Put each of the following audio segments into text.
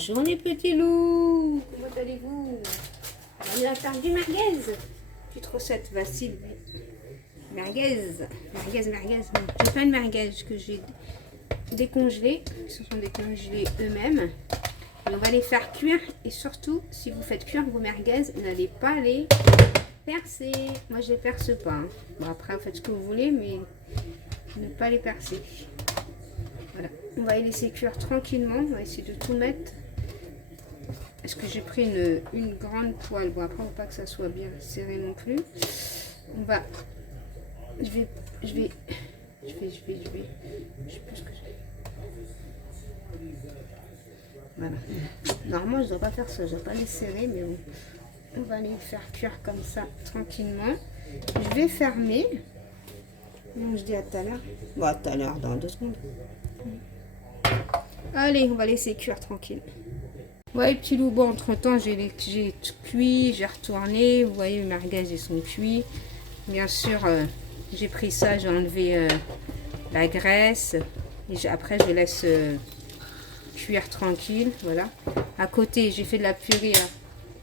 Bonjour les petits loups, comment allez-vous? On va faire du merguez. Petite recette facile. Merguez. J'ai plein de merguez que j'ai décongelés. Ils se sont décongelés eux-mêmes. Et on va les faire cuire. Et surtout, si vous faites cuire vos merguez, n'allez pas les percer. Moi, je les perce pas. Hein. Bon, après, vous faites ce que vous voulez, mais ne pas les percer. Voilà. On va les laisser cuire tranquillement. On va essayer de tout mettre. Est-ce que j'ai pris une grande poêle? Bon, après, il ne faut pas que ça soit bien serré non plus. On va... Je sais plus ce que j'ai. Voilà. Normalement, je ne dois pas faire ça. Je ne dois pas les serrer, mais bon. On va les faire cuire comme ça, tranquillement. Je vais fermer. Donc, je dis à tout à l'heure. Bon, à tout à l'heure, dans 2 secondes. Allez, on va laisser cuire tranquille. Ouais, petit loup, bon, entre temps, j'ai cuit, j'ai retourné. Vous voyez, les merguez, ils sont cuits. Bien sûr, j'ai pris ça, j'ai enlevé la graisse. Et après, je laisse cuire tranquille. Voilà. À côté, j'ai fait de la purée. Hein.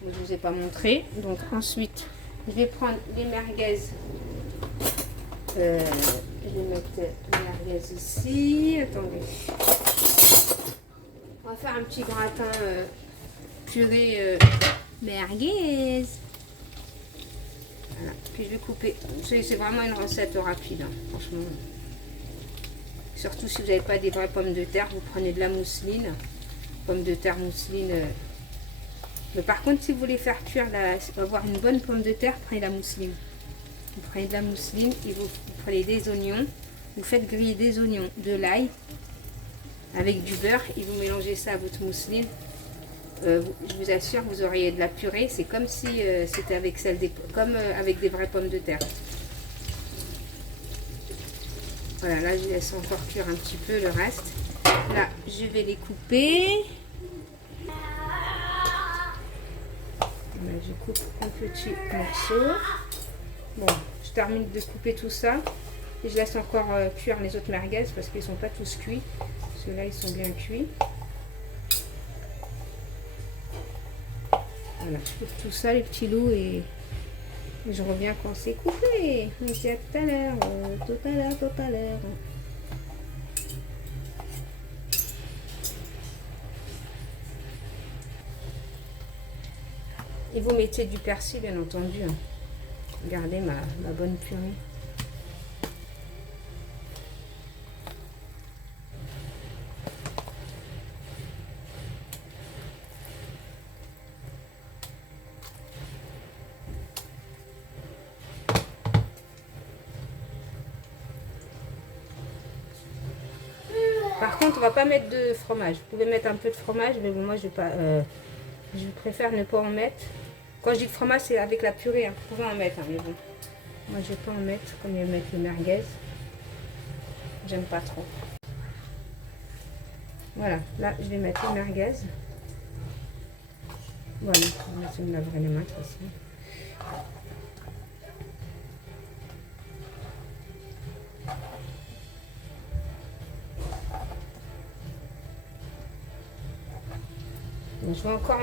Je ne vous ai pas montré. Donc, ensuite, je vais prendre les merguez. Je vais mettre les merguez ici. Attendez. On va faire un petit gratin purée merguez. Voilà. Puis je vais couper. C'est vraiment une recette rapide, hein, franchement. Surtout si vous n'avez pas des vraies pommes de terre, vous prenez de la mousseline. Pommes de terre mousseline. Mais par contre, si vous voulez faire cuire, avoir une bonne pomme de terre, prenez la mousseline. Vous prenez de la mousseline et vous prenez des oignons. Vous faites griller des oignons, de l'ail. Avec du beurre et vous mélangez ça à votre mousseline. Je vous assure, vous auriez de la purée. C'est comme si c'était avec avec des vraies pommes de terre. Voilà, là je laisse encore cuire un petit peu le reste. Là, je vais les couper. Là, je coupe un petit morceau. Bon, je termine de couper tout ça. Et je laisse encore cuire les autres merguez parce qu'ils ne sont pas tous cuits. Ceux-là, ils sont bien cuits. Voilà, je coupe tout ça, les petits loups, et je reviens quand c'est coupé. On se dit à tout à l'heure, tout à l'heure. Et vous mettez du persil, bien entendu. Hein. Regardez ma bonne purée. Par contre, on va pas mettre de fromage. Vous pouvez mettre un peu de fromage, mais moi je vais pas. Je préfère ne pas en mettre. Quand je dis de fromage, c'est avec la purée. Hein. Vous pouvez en mettre, hein, mais bon. Moi, je vais pas en mettre comme je vais mettre le merguez. J'aime pas trop. Voilà, là, je vais mettre le merguez. Voilà, je vais me laver les mains de toute façon. Je vais encore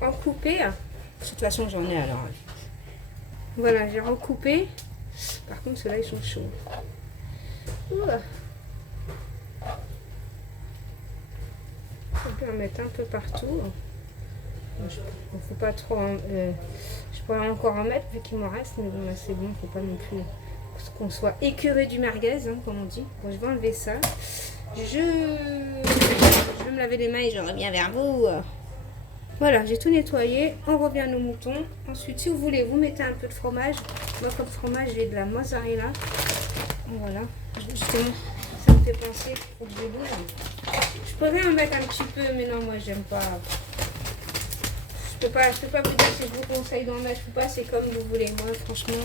en couper. De toute façon, j'en ai alors. Voilà, j'ai recoupé. Par contre, ceux-là, ils sont chauds. Ouah. On peut en mettre un peu partout. Il ne faut pas trop. Je pourrais encore en mettre vu qu'il m'en reste, mais bon, c'est bon. Il ne faut pas non plus qu'on soit écœuré du merguez, hein, comme on dit. Bon, je vais enlever ça. Je vais me laver les mains et je reviens vers vous. Voilà, j'ai tout nettoyé. On revient à nos moutons. Ensuite, si vous voulez, vous mettez un peu de fromage. Moi, comme fromage, j'ai de la mozzarella. Voilà. Justement, ça me fait penser au boulot. Je pourrais en mettre un petit peu, mais non, moi, j'aime pas. Je peux pas vous dire si je vous conseille d'en mettre ou pas. C'est comme vous voulez. Moi, franchement,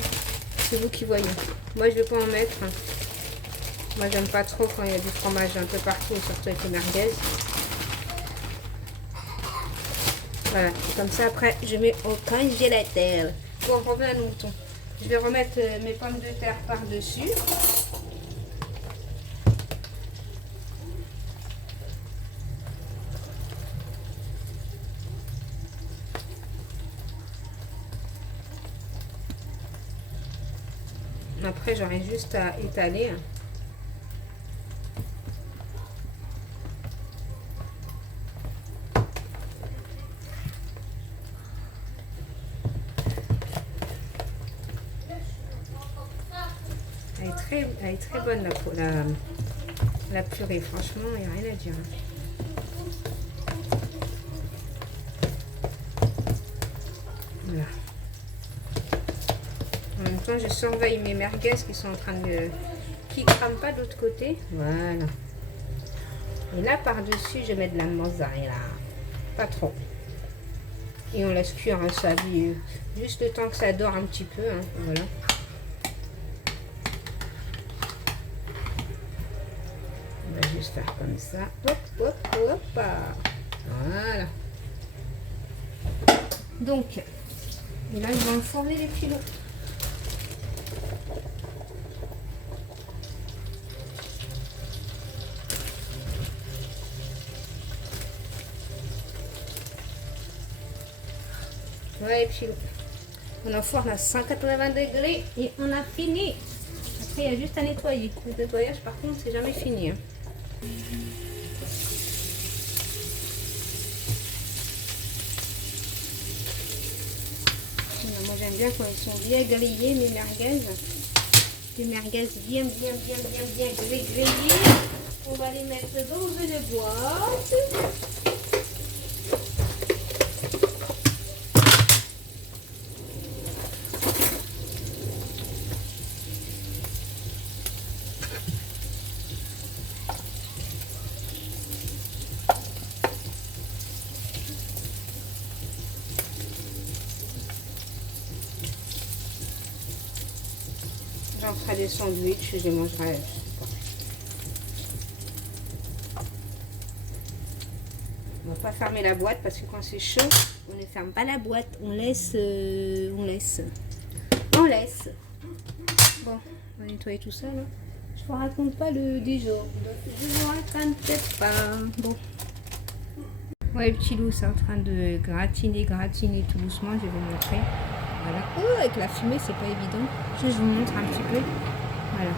c'est vous qui voyez. Moi, je vais pas en mettre. Moi, j'aime pas trop quand il y a du fromage un peu partout, surtout avec les merguez. Voilà, comme ça après je mets au congélateur. Bon, on revient à nos moutons. Je vais remettre mes pommes de terre par-dessus. Après, j'aurai juste à étaler. Elle est très bonne la purée, franchement, il n'y a rien à dire. Voilà. En même temps, je surveille mes merguez qui sont en train de... qui crament pas de l'autre côté. Voilà. Et là, par-dessus, je mets de la mozzarella. Pas trop. Et on laisse cuire ça, juste le temps que ça dore un petit peu. Hein. Voilà. On va juste faire comme ça. Hop, hop, hop. Voilà. Donc, et là, je vais enfourner les kilos. Ouais, puis on enfourne à 180 degrés et on a fini. Après, il y a juste à nettoyer. Le nettoyage, par contre, c'est jamais fini. Hein. Moi, j'aime bien quand ils sont bien grillés, mes merguez. Les merguez bien grillées. On va les mettre dans une boîte. J'en ferai des sandwichs, je les mangerai. On va pas fermer la boîte parce que quand c'est chaud, on ne ferme pas la boîte, on laisse. Bon, on va nettoyer tout ça là. Je vous raconte pas le du jour. Je vous raconte peut-être pas. Bon. Ouais, le petit loup, c'est en train de gratiner tout doucement. Je vais vous montrer. Voilà. Oh, avec la fumée, c'est pas évident. Je vous montre un petit peu. Voilà.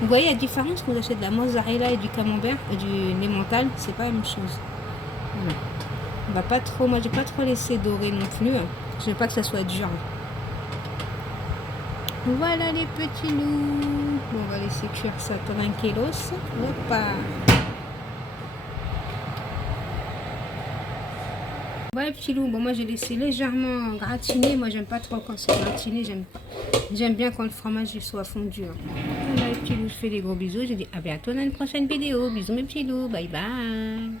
Vous voyez la différence quand on achète de la mozzarella et du camembert et du emmental, c'est pas la même chose. Voilà. On va pas trop, moi j'ai pas trop laissé dorer non plus. Je veux pas que ça soit dur. Voilà les petits loups. Bon, on va laisser cuire ça tranquillos. Hoppa. Voilà petit loup, bon moi j'ai laissé légèrement gratiner, moi j'aime pas trop quand c'est gratiné, j'aime bien quand le fromage il soit fondu. Voilà les petits loups, je fais des gros bisous, je dis à bientôt dans une prochaine vidéo, bisous mes petits loups, bye bye.